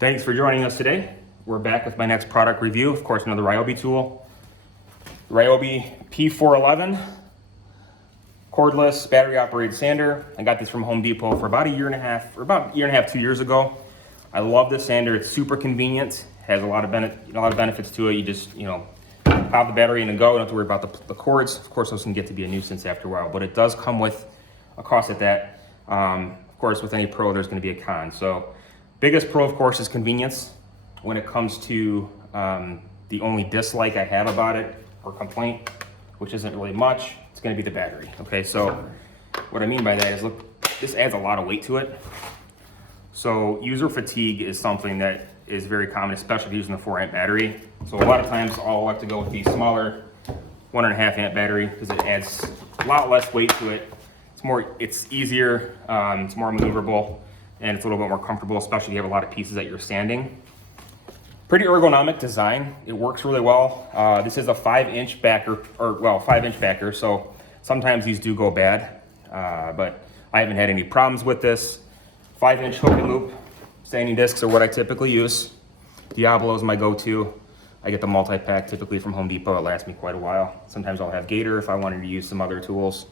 Thanks for joining us today. We're back with my next product review. Of course, another Ryobi tool. Ryobi P411 cordless battery operated sander. I got this from Home Depot for about a year and a half, 2 years ago. I love this sander. It's super convenient. Has a lot of benefits to it. You just, pop the battery in and go. You don't have to worry about the cords. Of course, those can get to be a nuisance after a while, but it does come with a cost at that. Of course, with any pro, there's going to be a con. So, biggest pro, of course, is convenience. When it comes to the only dislike I have about it, or complaint, which isn't really much, it's going to be the battery. Okay, so what I mean by that is, look, this adds a lot of weight to it. So user fatigue is something that is very common, especially using the 4 amp battery. So a lot of times I'll like to go with the smaller 1.5 amp battery because it adds a lot less weight to it. It's easier, it's more maneuverable, and it's a little bit more comfortable, especially if you have a lot of pieces that you're sanding. Pretty ergonomic design. It works really well. This is a 5-inch backer, 5-inch backer, so sometimes these do go bad, but I haven't had any problems with this. 5-inch hook and loop sanding discs are what I typically use. Diablo is my go-to. I get the multi-pack typically from Home Depot. It lasts me quite a while. Sometimes I'll have Gator if I wanted to use some other tools.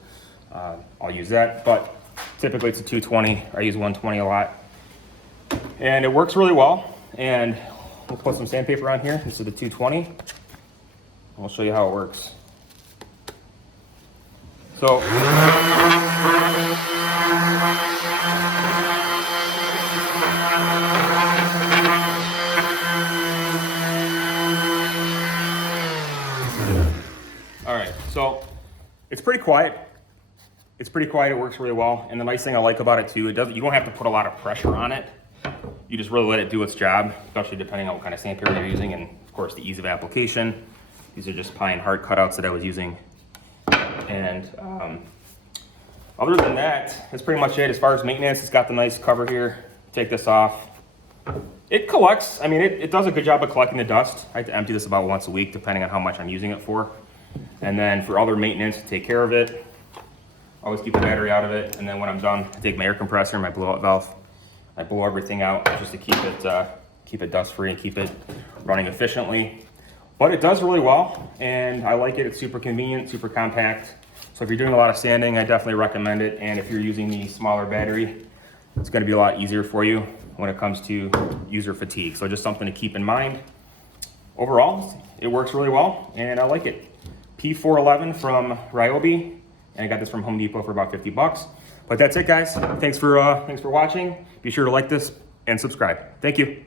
I'll use that, but typically it's a 220. I use 120 a lot. And it works really well. And we'll put some sandpaper on here. This is the 220. And we'll show you how it works. So, all right, so it's pretty quiet. It works really well. And the nice thing I like about it too, you don't have to put a lot of pressure on it. You just really let it do its job, especially depending on what kind of sandpaper you're using, and of course the ease of application. These are just pine heart cutouts that I was using. And other than that, that's pretty much it. As far as maintenance, it's got the nice cover here. Take this off. It collects, it does a good job of collecting the dust. I have to empty this about once a week, depending on how much I'm using it for. And then for other maintenance, take care of it. Always keep the battery out of it. And then when I'm done, I take my air compressor and my blow-out valve. I blow everything out just to keep it dust free and keep it running efficiently. But it does really well, and I like it. It's super convenient, super compact. So if you're doing a lot of sanding, I definitely recommend it. And if you're using the smaller battery, it's going to be a lot easier for you when it comes to user fatigue. So just something to keep in mind. Overall, it works really well, and I like it. P411 from Ryobi, and I got this from Home Depot for about 50 bucks. But that's it, guys. Thanks for watching. Be sure to like this and subscribe. Thank you.